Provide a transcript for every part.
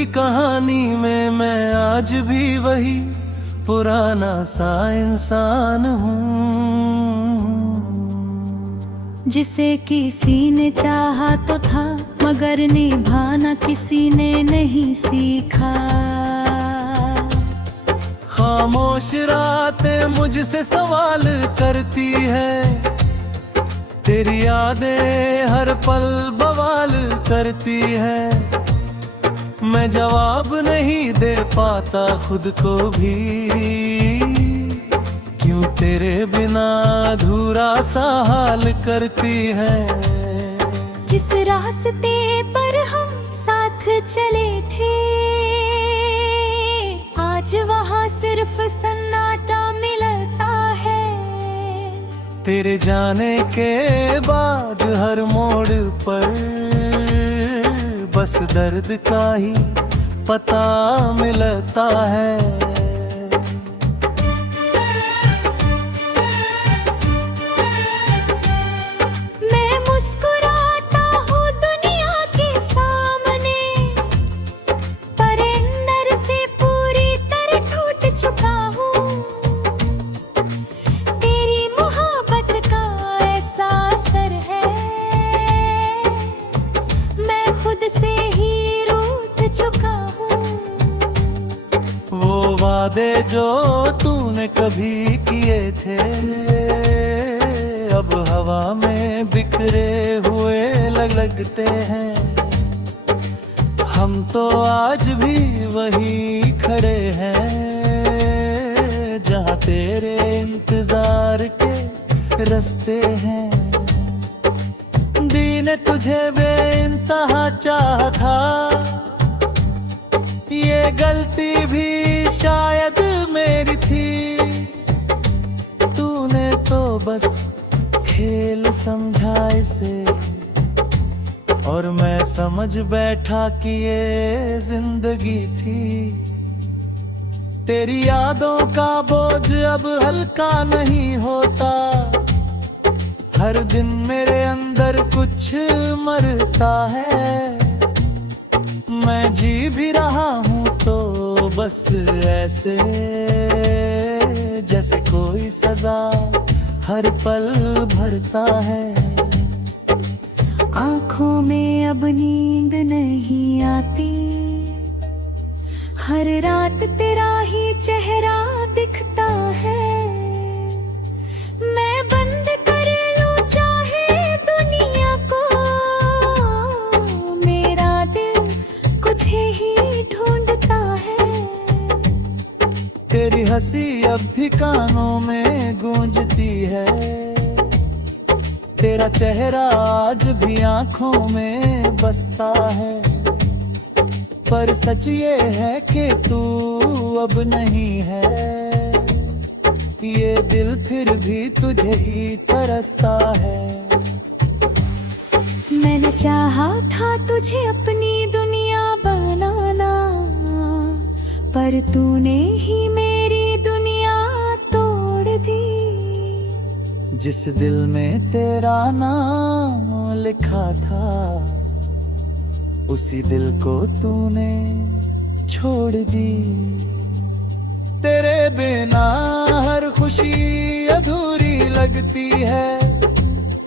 की कहानी में मैं आज भी वही पुराना सा इंसान हूँ, जिसे किसी ने चाहा तो था मगर निभाना किसी ने नहीं सीखा। खामोश रातें मुझसे सवाल करती है, तेरी यादें हर पल बवाल करती है। मैं जवाब नहीं दे पाता खुद को भी, क्यों तेरे बिना अधूरा सा हाल करती है। जिस रास्ते पर हम साथ चले थे, आज वहाँ सिर्फ सन्नाटा मिलता है। तेरे जाने के बाद हर मोड़ पर बस दर्द का ही पता मिलता है। मैं मुस्कुराता हूँ दुनिया के सामने, पर अंदर से पूरी तरह टूट चुका हूँ। तेरी मोहब्बत का ऐसा असर है, मैं खुद से ही रूठ चुका हूँ। वो वादे जो तूने कभी किए थे, अब हवा में बिखरे हुए लगते हैं। हम तो आज भी वही खड़े हैं, जहाँ तेरे इंतजार के रास्ते हैं। दी ने तुझे बेइंतहा चाहा था, ये गलती भी शायद मेरी थी। तूने तो बस खेल समझा इसे, और मैं समझ बैठा कि ये जिंदगी थी। तेरी यादों का बोझ अब हल्का नहीं होता, हर दिन मेरे अंदर कुछ मरता है। मैं जी भी रहा हूँ तो बस ऐसे, जैसे कोई सजा हर पल भरता है। आँखों में अब नींद नहीं आती, हर रात तेरा ही चेहरा दिखता है। मैं बंद कर लूं चाहे दुनिया को, मेरा दिल कुछ ही ढूंढता है। तेरी हंसी अब भी कानों में गूंजती है, तेरा चेहरा आज भी आंखों में बसता है। पर सच ये है कि तू अब नहीं है, ये दिल फिर भी तुझे ही तरसता है। मैंने चाहा था तुझे अपनी दुनिया बनाना, पर तूने ही मेरी दुनिया तोड़ दी। जिस दिल में तेरा नाम लिखा था, उसी दिल को तूने छोड़ दी। तेरे बिना हर खुशी अधूरी लगती है,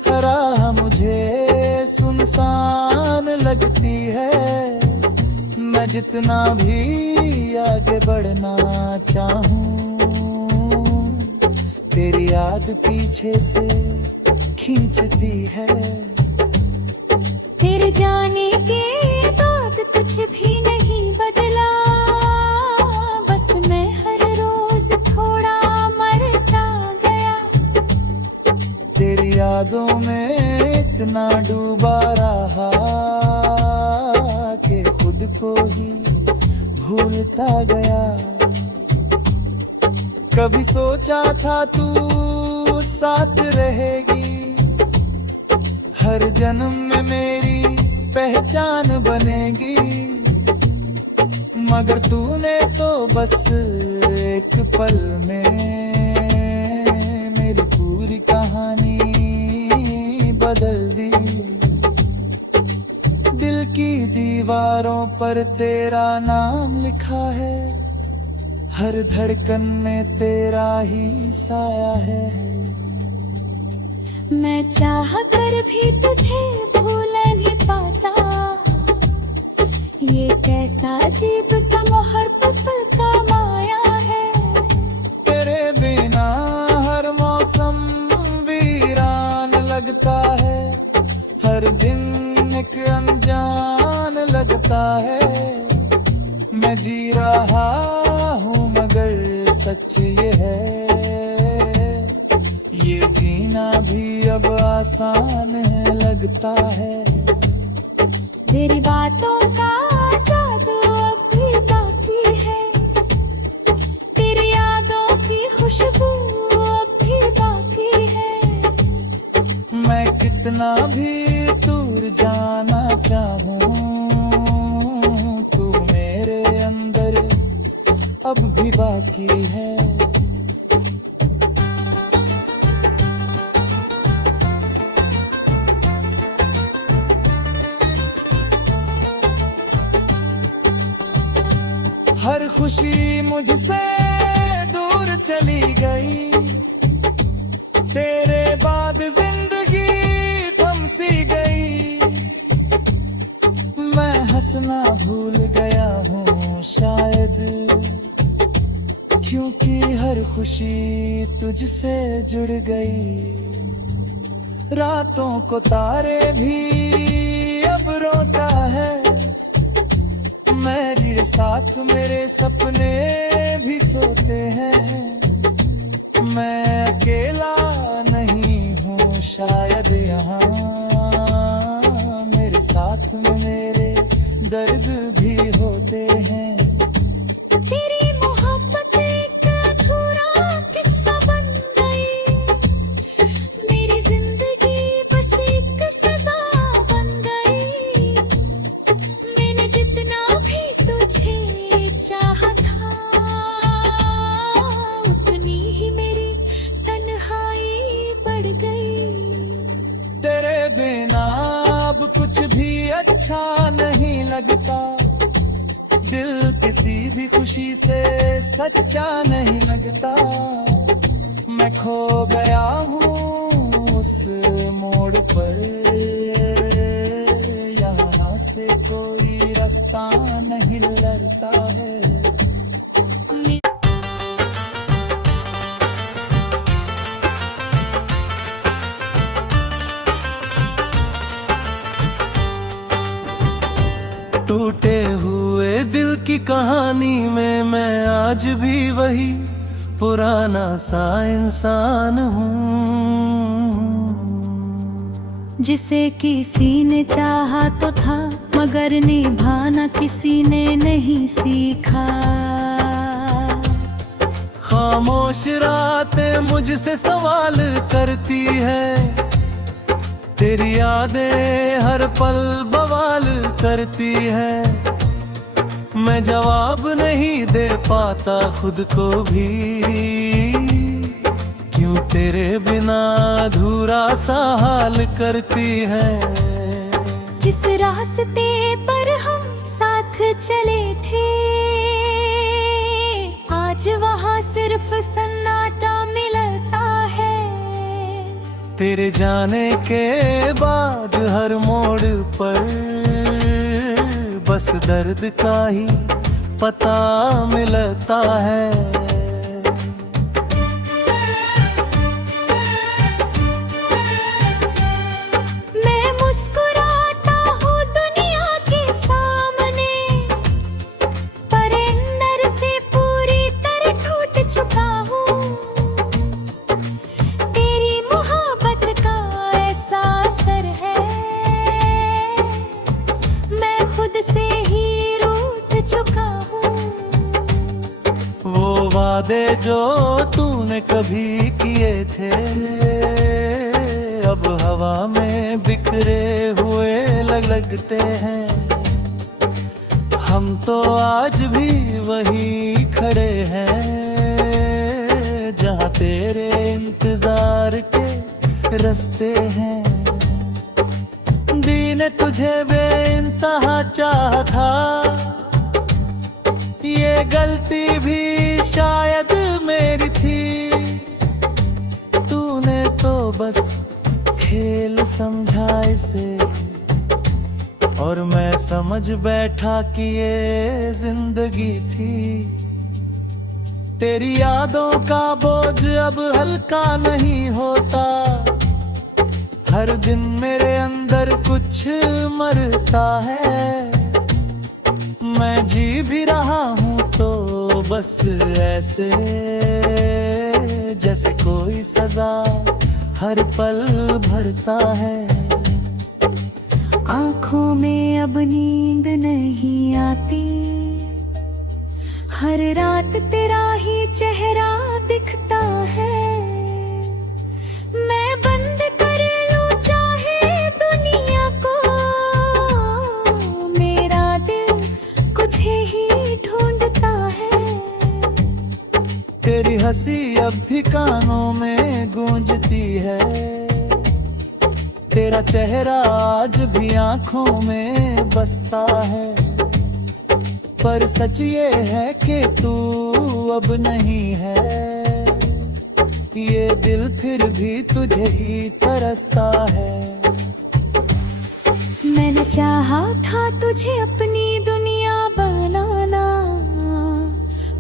हर राह मुझे सुनसान लगती है। मैं जितना भी आगे बढ़ना चाहूं, तेरी याद पीछे से खींचती है। तेरे जाने के बाद कुछ भी नहीं बदला, बस मैं हर रोज थोड़ा मरता गया। तेरी यादों में इतना डूबा रहा कि खुद को ही भूलता गया। कभी सोचा था तू साथ रहेगी, हर जन्म में मेरी पहचान बनेगी। मगर तूने तो बस एक पल में मेरी पूरी कहानी बदल दी। दिल की दीवार दीवारों पर तेरा नाम लिखा है, हर धड़कन में तेरा ही साया है। मैं चाह कर भी तुझे भूल नहीं पाता, ये कैसा अजीब सा मोहब्बत का माया है। तेरे बिना हर मौसम वीरान लगता है, हर दिन एक अनजान लगता है। मैं जी रहा हूँ मगर सच ये है, ये जीना भी अब आसान है लगता है। तेरी बातों का जादू अब भी बाकी है, तेरी यादों की खुशबू अब भी बाकी है। मैं कितना भी दूर जाना चाहूँ, तू मेरे अंदर अब भी बाकी है। हर खुशी मुझसे दूर चली गई, तेरे बाद जिंदगी थम सी गई। मैं हंसना भूल गया हूँ शायद, क्योंकि हर खुशी तुझसे जुड़ गई। रातों को तारे भी अब रोता है, मेरे साथ मेरे सपने भी सोते हैं। मैं अकेला नहीं हूँ शायद यहाँ, मेरे साथ में मेरे दर्द भी होते हैं। तेरी मोहब्बत एक अधूरा किस्सा बन गई, मेरी जिंदगी बस एक सजा बन गई। मैंने जितना भी तुझे चाहा था, उतनी ही मेरी तन्हाई बढ़ गई। तेरे बिना अब कुछ भी अच्छा नहीं लगता, दिल किसी भी खुशी से सच्चा नहीं लगता। मैं खो गया हूँ उस मोड़ पर, यहाँ से कोई रास्ता नहीं लड़ता है। टूटे हुए दिल की कहानी में मैं आज भी वही पुराना सा इंसान हूँ, जिसे किसी ने चाहा तो था मगर निभाना किसी ने नहीं सीखा। खामोश रातें मुझसे सवाल करती है, तेरी यादें हर पल बवाल करती है। मैं जवाब नहीं दे पाता खुद को भी, क्यों तेरे बिना अधूरा सा हाल करती है। जिस रास्ते पर हम साथ चले थे, आज वहाँ सिर्फ सन्नाटा मिलता है। तेरे जाने के बाद हर मोड़ पर बस दर्द का ही पता मिलता है। मैं मुस्कुराता हूँ दुनिया के सामने, पर अंदर से पूरी तरह टूट चुका हूँ। तेरी मोहब्बत का ऐसा असर है, मैं खुद से ही रूठ चुका हूँ। वो वादे जो तूने कभी किए थे, अब हवा में बिखरे हुए लगते हैं। हम तो आज भी वही खड़े हैं, जहाँ तेरे इंतजार के रास्ते हैं। दिन मैंने तुझे बेइंतहा चाहा था, ये गलती भी शायद मेरी थी। तूने तो बस खेल समझा इसे, और मैं समझ बैठा कि ये जिंदगी थी। तेरी यादों का बोझ अब हल्का नहीं होता, हर दिन मेरे अंदर कुछ मरता है। मैं जी भी रहा हूँ तो बस ऐसे, जैसे कोई सजा हर पल भरता है। आँखों में अब नींद नहीं आती, हर रात तेरा ही चेहरा दिखता है। मैं बंद कर लूं चाहे दुनिया को, मेरा दिल कुछ ही ढूंढता है। तेरी हंसी अब भी कानों में गूंजती है, तेरा चेहरा आज भी आंखों में बसता है। पर सच ये है कि तू अब नहीं है, ये दिल फिर भी तुझे ही तरसता है। मैंने चाहा था तुझे अपनी दुनिया बनाना,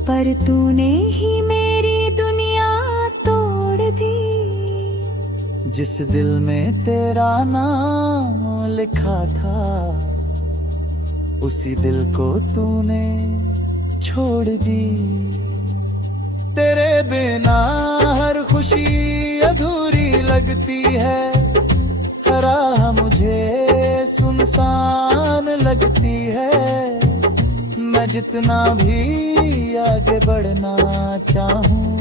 पर तूने ही मेरी दुनिया तोड़ दी। जिस दिल में तेरा नाम लिखा था, उसी दिल को तूने छोड़ दी। तेरे बिना हर खुशी अधूरी लगती है, हर राह मुझे सुनसान लगती है। मैं जितना भी आगे बढ़ना चाहूं,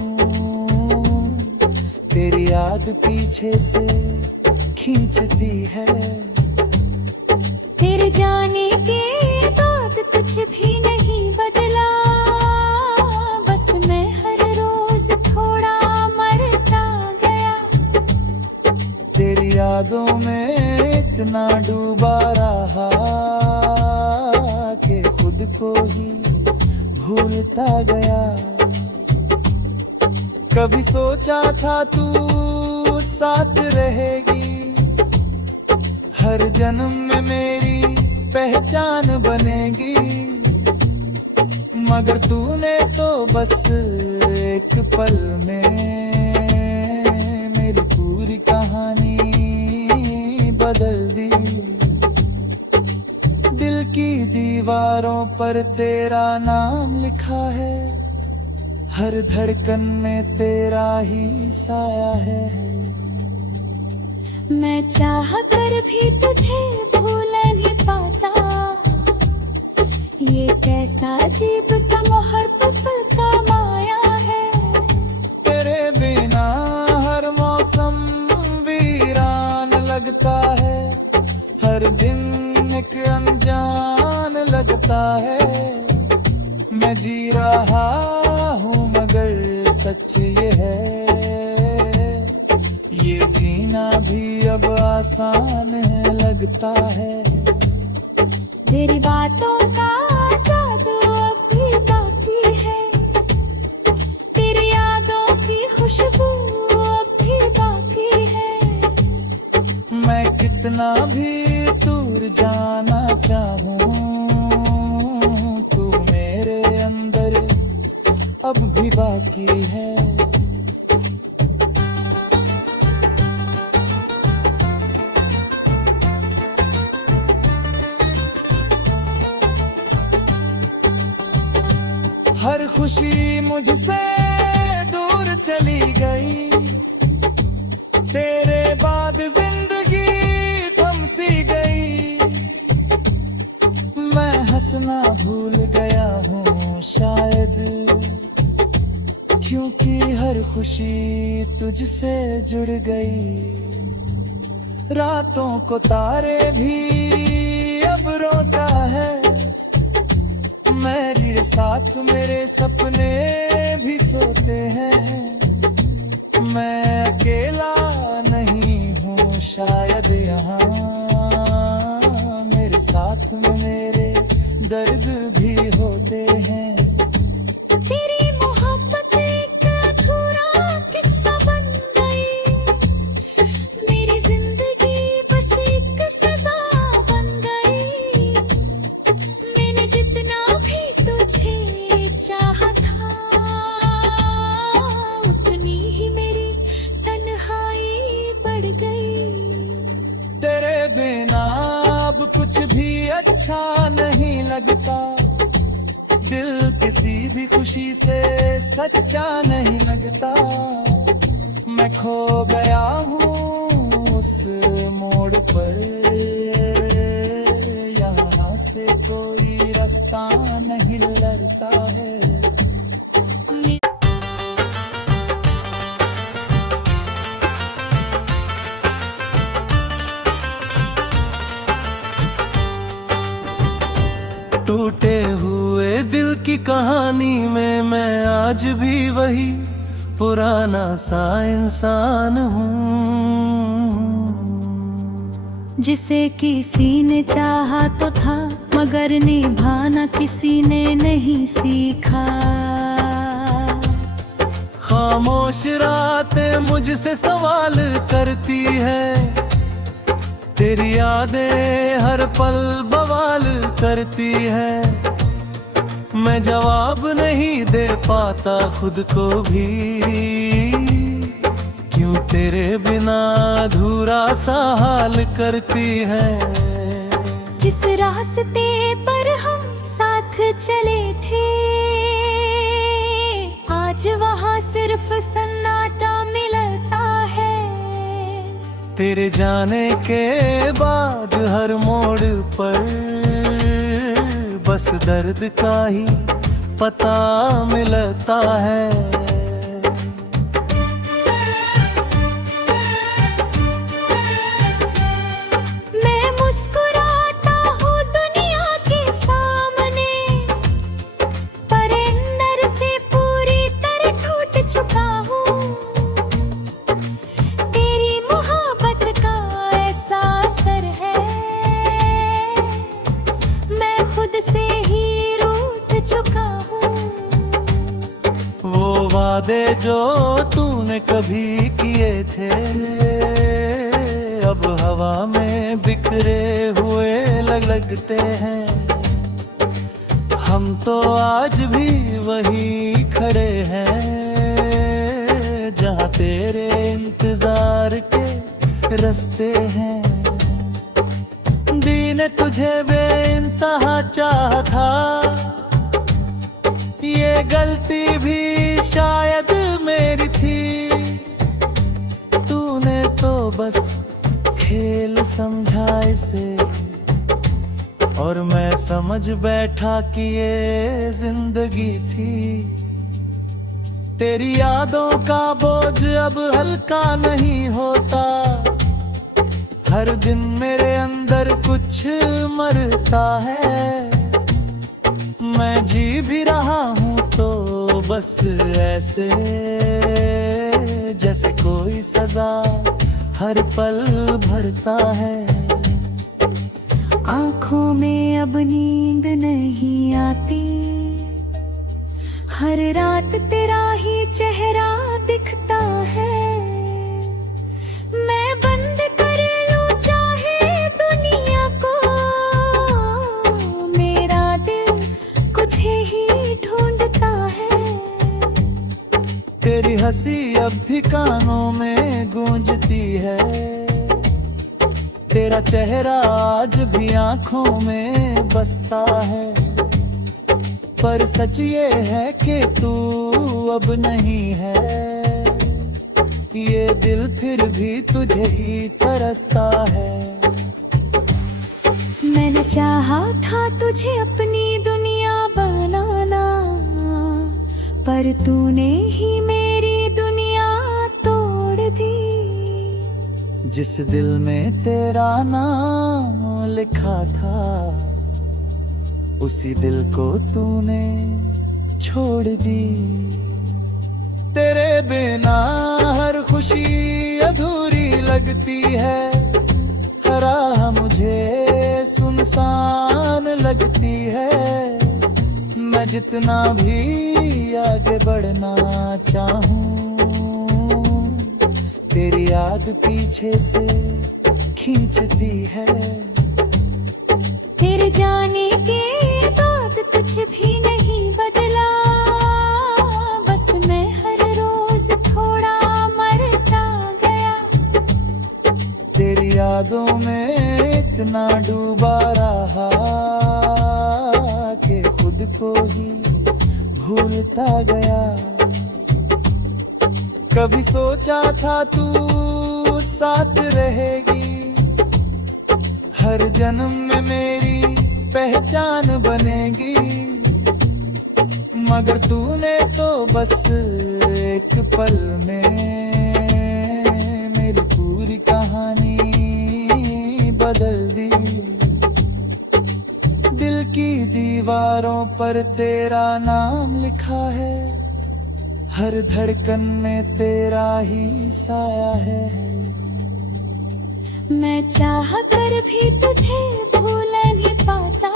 तेरी याद पीछे से खींचती है। तेरे जाने के बाद कुछ भी नहीं बदला, बस मैं हर रोज थोड़ा मरता गया। तेरी यादों में इतना डूबा रहा कि खुद को ही भूलता गया। कभी सोचा था तू साथ रहेगी, हर जन्म में मेरी पहचान बनेगी। मगर तूने तो बस एक पल में मेरी पूरी कहानी बदल दी। दिल की दीवारों पर तेरा नाम लिखा है, हर धड़कन में तेरा ही साया है। मैं चाह कर भी तुझे भूल नहीं पाता, ये कैसा अजीब सा मोहब्बत का माया है। तेरे बिना हर मौसम वीरान लगता है, हर दिन एक अनजान लगता है। मैं जी रहा हूँ मगर सच ये है, ये जीना भी अब आसान है लगता है। तेरी बातों का जादू अब भी बाकी है, तेरी यादों की खुशबू अब भी बाकी है। मैं कितना भी दूर जाना चाहूँ, तू मेरे अंदर अब भी बाकी है। हर खुशी मुझसे दूर चली गई, तेरे बाद जिंदगी थम सी गई। मैं हंसना भूल गया हूँ शायद, क्योंकि हर खुशी तुझसे जुड़ गई। रातों को तारे भी अब रोता है, मेरे साथ मेरे सपने भी सोते हैं। मैं अकेला नहीं हूँ शायद यहाँ, सच्चा नहीं लगता। मैं खो गया हूँ उस मोड़ पर, यहाँ से कोई रास्ता नहीं लड़ता है। टूटे हुए दिल की कहानी में मैं आज भी वही पुराना सा इंसान हूँ, जिसे किसी ने चाहा तो था मगर निभाना किसी ने नहीं सीखा। खामोश रातें मुझसे सवाल करती है, तेरी यादें हर पल बवाल करती है। मैं जवाब नहीं दे पाता खुद को भी, क्यों तेरे बिना अधूरा सा हाल करती है। जिस रास्ते पर हम साथ चले थे, आज वहाँ सिर्फ सन्नाटा मिलता है। तेरे जाने के बाद हर मोड़ पर बस दर्द का ही पता मिलता है। मैं मुस्कुराता हूँ दुनिया के सामने, पर अंदर से पूरी तरह टूट चुका हूँ। तेरी मोहब्बत का ऐसा असर है, मैं खुद से ही रूठ चुका हूँ। वो वादे जो तूने कभी किए थे, अब हवा में बिखरे हुए लगते हैं। हम तो आज भी वही खड़े हैं, जहाँ तेरे इंतजार के रास्ते हैं। दी ने तुझे बेइंतहा चाहा था, ये गलती भी शायद मेरी थी। तूने तो बस खेल समझा इसे, और मैं समझ बैठा कि ये जिंदगी थी। तेरी यादों का बोझ अब हल्का नहीं होता, हर दिन मेरे अंदर कुछ मरता है। मैं जी भी रहा हूँ तो बस ऐसे, जैसे कोई सजा हर पल भरता है। आँखों में अब नींद नहीं आती, हर रात तेरा ही चेहरा दिखता है। मैं बंद कर लूं चाहे दुनिया को, मेरा दिल कुछ ही ढूंढता है। तेरी हंसी अब भी कानों में गूंजती है, तेरा चेहरा आज भी आंखों में बसता है। पर सच ये है कि तू अब नहीं है, ये दिल फिर भी तुझे ही तरसता है। मैंने चाहा था तुझे अपनी दुनिया बनाना, पर तूने ही मेरी दुनिया तोड़ दी। जिस दिल में तेरा नाम लिखा था, उसी दिल को तूने छोड़ दी। तेरे बिना हर खुशी अधूरी लगती है, हर राह मुझे सुनसान लगती है। मैं जितना भी आगे बढ़ना चाहूं, तेरी याद पीछे से खींचती है। तेरे जाने के बाद कुछ भी नहीं बदला, बस मैं हर रोज थोड़ा मरता गया। तेरी यादों में इतना डूबा रहा कि खुद को ही भूलता गया। कभी सोचा था तू साथ रहेगी, हर जन्म में मेरी पहचान बनेगी। मगर तूने तो बस एक पल में मेरी पूरी कहानी बदल दी। दिल की दीवारों पर तेरा नाम लिखा है, हर धड़कन में तेरा ही साया है। मैं चाह कर भी तुझे भूल नहीं पाता,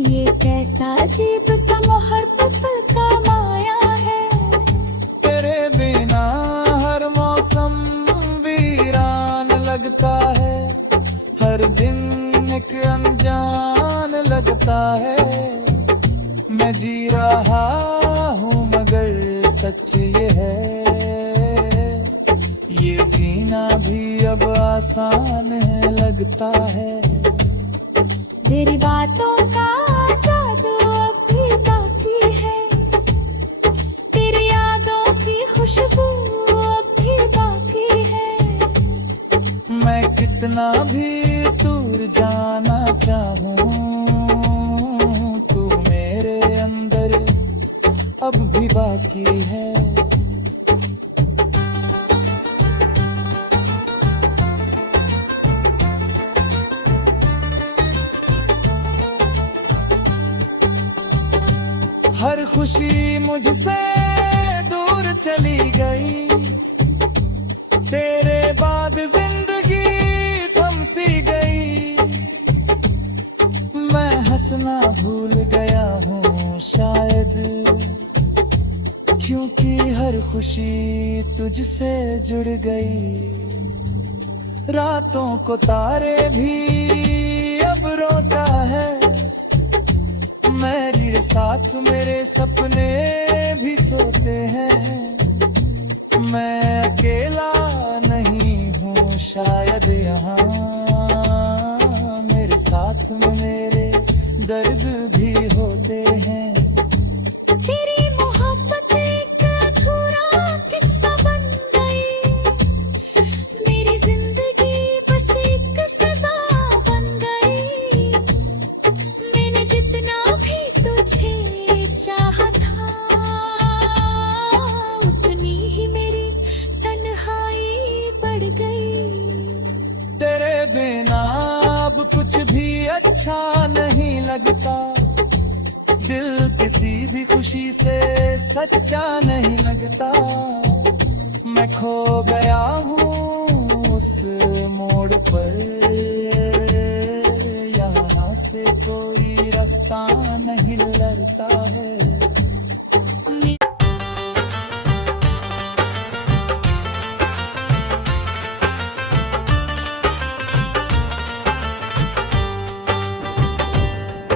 ये कैसा अजीब सा मोहब्बत का माया है। तेरे बिना हर मौसम वीरान लगता है, हर दिन एक अनजान लगता है। मैं जी रहा हूँ मगर सच ये है, ये जीना भी अब आसान है लगता है। तेरी बातों का जादू अब भी बाकी है, तेरी यादों की खुशबू अब भी बाकी है। मैं कितना भी दूर जाना चाहूँ, तू मेरे अंदर अब भी बाकी है। हर खुशी मुझसे दूर चली गई, तेरे बाद जिंदगी थम सी गई। मैं हंसना भूल गया हूँ शायद, क्योंकि हर खुशी तुझसे जुड़ गई। रातों को तारे भी अब रोता है, मेरे साथ मेरे सपने भी सोते हैं। मैं अकेला नहीं हूँ शायद यहाँ, मेरे साथ में मेरे दर्द भी होते हैं। तेरी मोहब्बत एक अधूरा किस्सा बन गई, मेरी जिंदगी बस एक सजा बन गई। मैंने जितना भी तुझे चाहा था, उतनी ही मेरी तन्हाई बढ़ गई। तेरे बिना अब कुछ भी अच्छा नहीं लगता, दिल किसी भी खुशी से सच्चा नहीं लगता। मैं खो गया हूँ उस मोड़ पर, यहाँ से कोई रास्ता नहीं लड़ता है।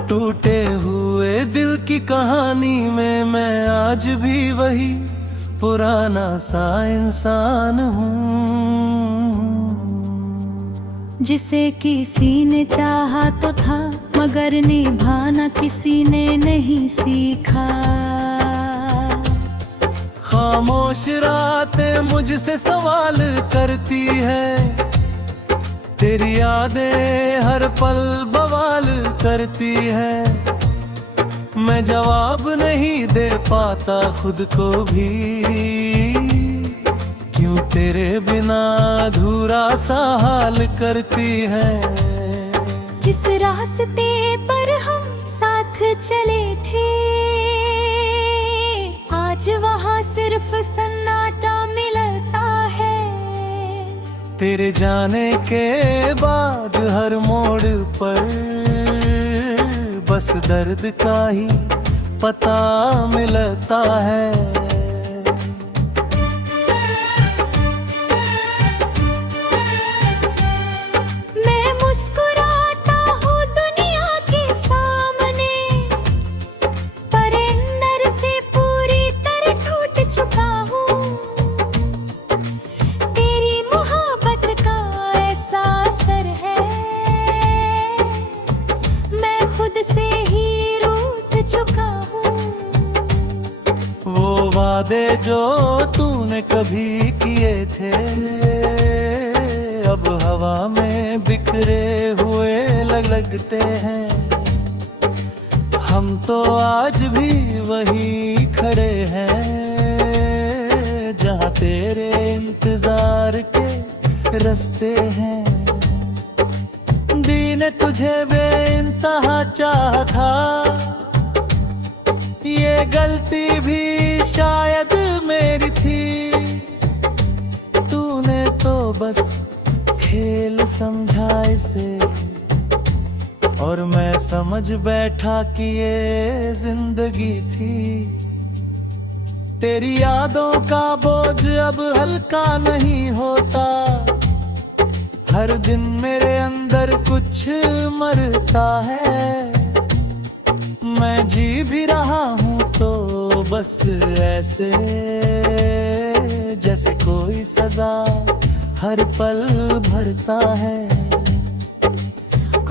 टूटे हुए दिल की कहानी में मैं आज भी वही पुराना सा इंसान हूँ, जिसे किसी ने चाहा तो था मगर निभाना किसी ने नहीं सीखा। खामोश रातें मुझसे सवाल करती है, तेरी यादें हर पल बवाल करती है। मैं जवाब नहीं दे पाता खुद को भी, क्यों तेरे बिना अधूरा सा हाल करती है। जिस रास्ते पर हम साथ चले थे, आज वहाँ सिर्फ सन्नाटा मिलता है। तेरे जाने के बाद हर मोड़ पर बस दर्द का ही पता मिलता है। मैं मुस्कुराता हूँ दुनिया के सामने, पर अंदर से पूरी तरह टूट चुका हूँ। तेरी मोहब्बत का ऐसा असर है, मैं खुद से ही रूठ चुका हूँ। वो वादे जो तूने कभी किए थे अब हवा में बिखरे हुए लगते हैं। हम तो आज भी वही खड़े हैं जहाँ तेरे इंतजार के रास्ते हैं। दी ने तुझे बेइंतहा चाहा था, ये गलती भी शायद मेरी थी। तूने तो बस खेल समझा इसे और मैं समझ बैठा कि ये जिंदगी थी। तेरी यादों का बोझ अब हल्का नहीं होता, हर दिन मेरे अंदर कुछ मरता है। मैं जी भी रहा हूँ तो बस ऐसे जैसे कोई सजा हर पल भरता है।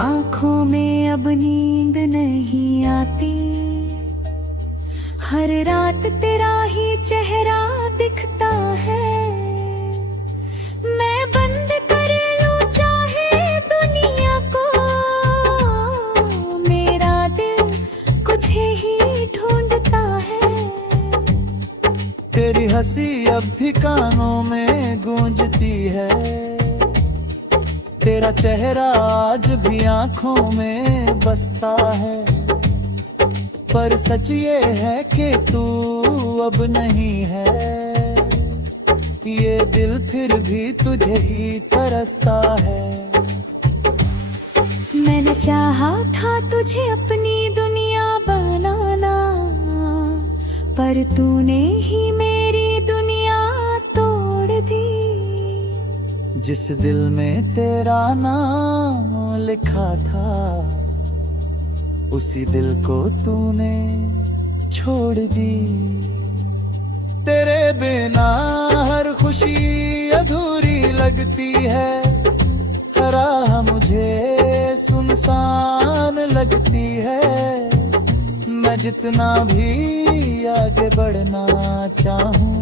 आँखों में अब नींद नहीं आती, हर रात तेरा ही चेहरा दिखता है। मैं बंद कर लूं चाहे दुनिया को, मेरा दिल कुछ ही ढूंढता है। तेरी हंसी अब भी कानों में गूंजती है, तेरा चेहरा आज भी आंखों में बसता है। पर सच ये है कि तू अब नहीं है, ये दिल फिर भी तुझे ही तरसता है। मैंने चाहा था तुझे अपनी दुनिया बनाना, पर तूने ही मेरी दुनिया तोड़ दी। जिस दिल में तेरा नाम लिखा था उसी दिल को तूने छोड़ दी। तेरे बिना हर खुशी अधूरी लगती है, हर राह मुझे सुनसान लगती है। मैं जितना भी आगे बढ़ना चाहूं,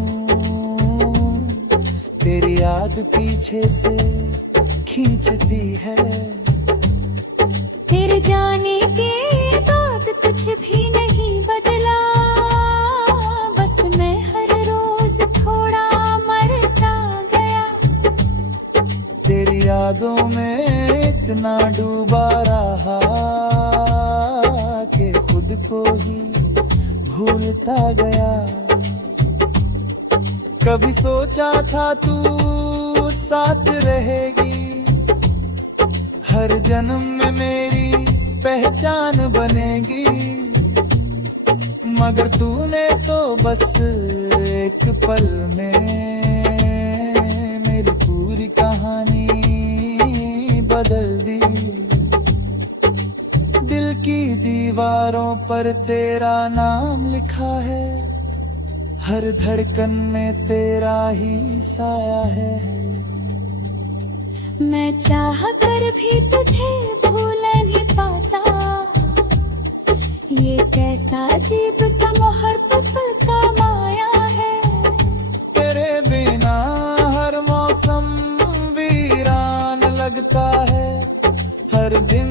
तेरी याद पीछे से खींचती है। तेरे जाने के बाद कुछ भी नहीं बदला, बस मैं हर रोज थोड़ा मरता गया। तेरी यादों में इतना डूबा रहा कि खुद को ही भूलता गया। कभी सोचा था तू साथ रहेगी, हर जन्म में मेरी पहचान बनेगी। मगर तूने तो बस एक पल में मेरी पूरी कहानी बदल दी। दिल की दीवारों पर तेरा नाम लिखा है, हर धड़कन में तेरा ही साया है। मैं चाह कर भी तुझे भूल नहीं पाता, ये कैसा अजीब सा मोहब्बत का माया है। तेरे बिना हर मौसम वीरान लगता है, हर दिन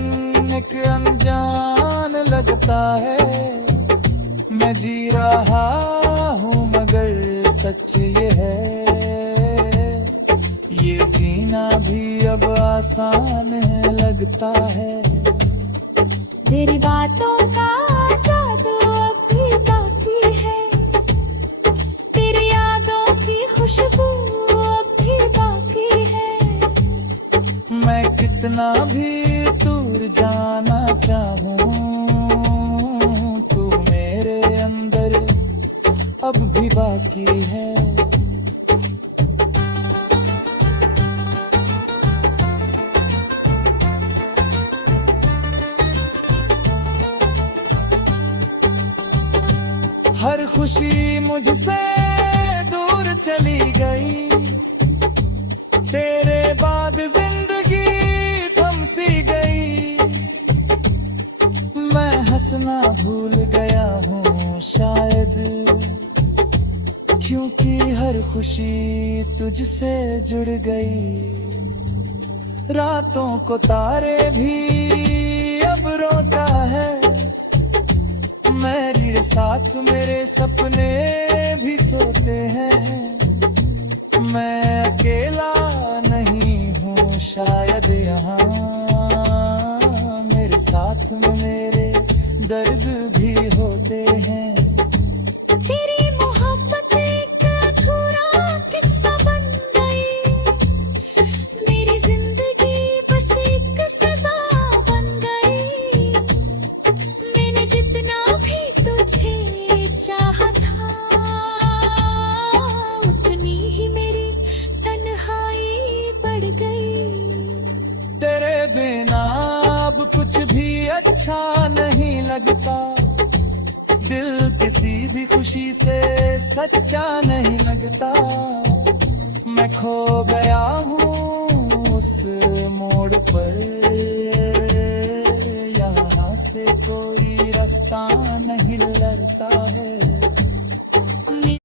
एक अनजान लगता है। मैं जी रहा हूँ मगर सच ये है, ये जीना भी अब आसान है लगता है। तेरी बातों का जादू अब भी बाकी है, तेरी यादों की खुशबू अब भी बाकी है। मैं कितना भी दूर जाना चाहूँ, तू मेरे अंदर अब भी बाकी है। हर खुशी मुझसे दूर चली गई, तेरे बाद जिंदगी थम सी गई। मैं हंसना भूल गया हूँ शायद, क्योंकि हर खुशी तुझसे जुड़ गई। रातों को तारे भी अब रोता है, मेरे साथ मेरे सपने भी सोते हैं। मैं अकेला नहीं हूँ शायद यहाँ, मेरे साथ में मेरे दर्द भी होते हैं। तेरी मोहब्बत एक अधूरा किस्सा बन गई, मेरी जिंदगी बस एक सजा बन गई। मैंने जितना भी तुझे चाहा था, उतनी ही मेरी तन्हाई बढ़ गई। तेरे बिना अब कुछ भी अच्छा नहीं लगता, दिल किसी भी खुशी से सच्चा नहीं लगता। मैं खो गया हूँ उस मोड़ पर, यहाँ से कोई रास्ता नहीं लड़ता है।